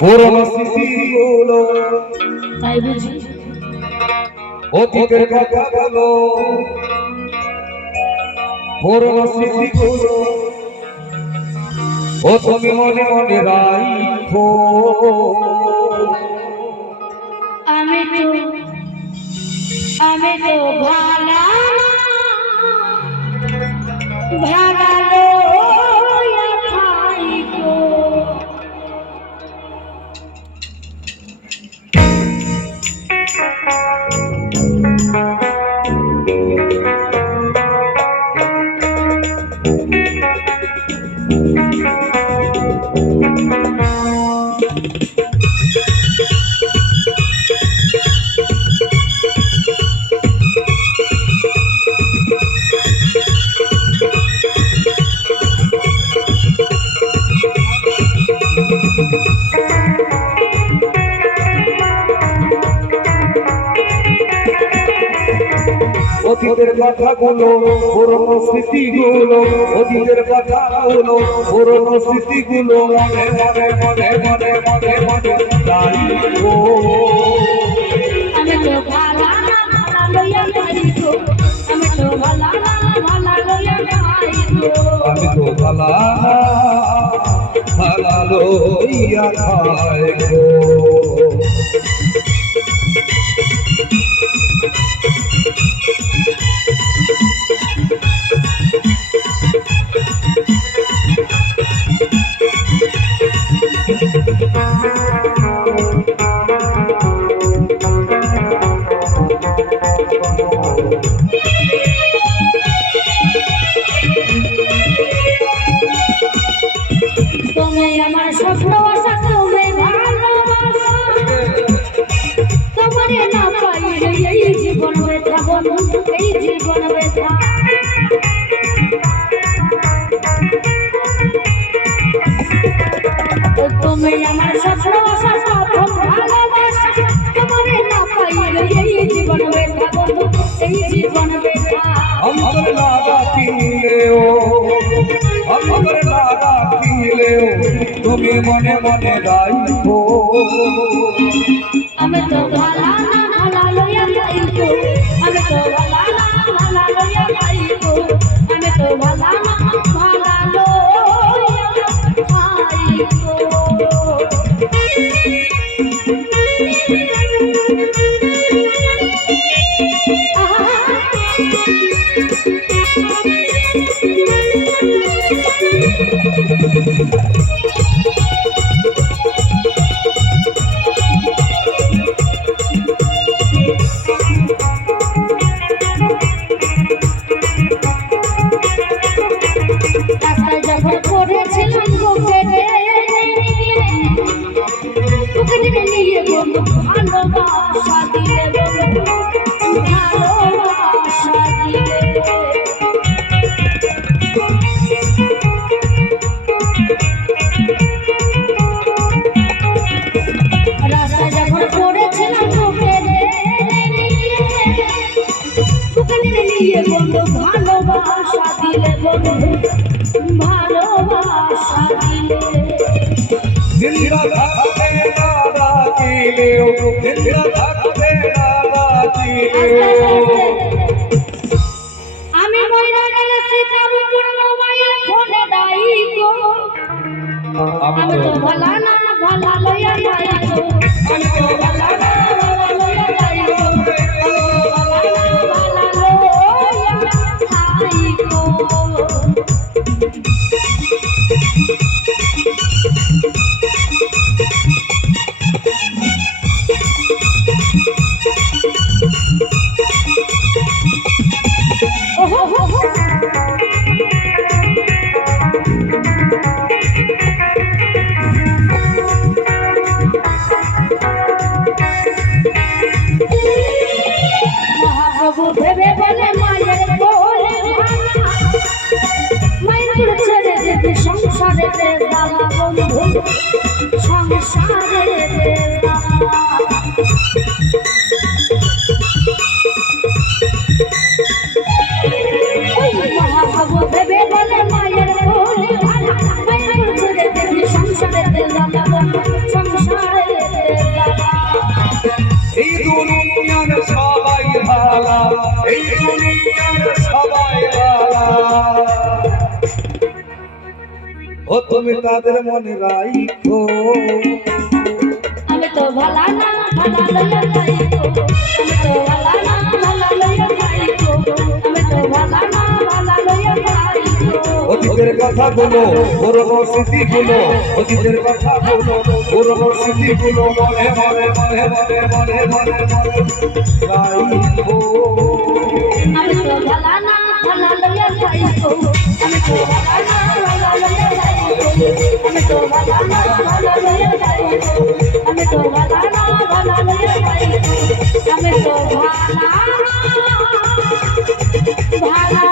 পুরনো স্মৃতিগুলো তাই বুঝি অতীতের কথা বলো, পুরনো স্মৃতিগুলো ও তুমি মনে মনে রাখো। আমি তো ভালা ভালো খাইকো। অতীতের কথাগুলো পুরনো স্মৃতিগুলো, অতীতের কথাগুলো পুরনো স্মৃতিগুলো মনে মনে মনে মনে মনে মনে রাখো। আমি তো ভালা ভালা লইয়া খাইকো। আমি তো ভালা ভালা লইয়া খাইকো। আমি তো ভালা ভালা লইয়া খাইকো। তুমি আমার স্বপ্ন আশা, তুমি ভালোবাসা, তোমারে না পাইলে এই জীবন ব্যথা বন্ধু, এই জীবন ব্যথা। তুমি আমার স্বপ্ন আশা, প্রথম ভালোবাসা, তোমারে না পাইলে এই জীবন ব্যথা বন্ধু, এই জীবন ব্যথা। আমার লাগা কিলেও, আমার লাগা কিলেও তুমি মনে মনে রাখো। আমি তো ভালা না ভালা লইয়া খাইকো। আমি তো ভালা না ভালা লইয়া খাইকো। আমি তো ভালা না ভালা লইয়া খাইকো। রাস্তায় যখন পড়েছিলাম তোকে নিয়ে বন্ধু ভালোবাসা দিলে, বন্ধু ভালোবাসা দিলে। রাস্তায় যখন পড়েছিলাম তোকে নিয়ে বন্ধু ভালোবাসা দিলে, বন্ধু ভালোবাসা দিলে। জিন্দা থাকতে না রাখিলেও, জিন্দা থাকতে না রাখিলেও আমি মইরা গেলে সীতার উপর মোবাইল ফোনে ডাইকো। আমি তো ভালা না ভালা লইয়া যাইকো। আমি তো ভালা না ভালা লইয়া যাইকো। ভালা না ভালা লইয়া যাইকো। মহাপ্রভু ভেবে বলে মায়ের কোলে ভাঙা, মায়ের ছেড়ে যেতে সংসারে জ্বালা বন্ধু, সংসারে জ্বালা। মহাপ্রভু ভেবে বলে মায়ের কোলে ভাঙা, মায়ের ও তুমি তাদের মনে রাখো আমি তো ভালা না ভালা লইয়া যাইবো আমি তো ভালা না ভালা লইয়া যাইবো আমি তো ভালা না ভালা লইয়া যাইবো অতীতের কথা বলো পুরনো স্মৃতি গুলো অতীতের কথা বলো পুরনো স্মৃতি গুলো মনে মনে মনে মনে মনে মনে মনে রাখো আমি তো ভালা না ভালা লইয়া যাইবো আমি তো ভালা না ভালা লইয়া যাইবো আমি তো ভালা না ভালা লইয়া যাইবো আমি তো ভালা না ভালা লইয়া যাইবো আমি তো ভালা ভালা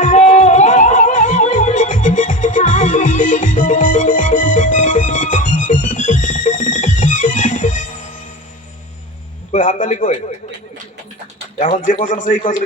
কই হাততালি কই এখন যে কথা সেই কথা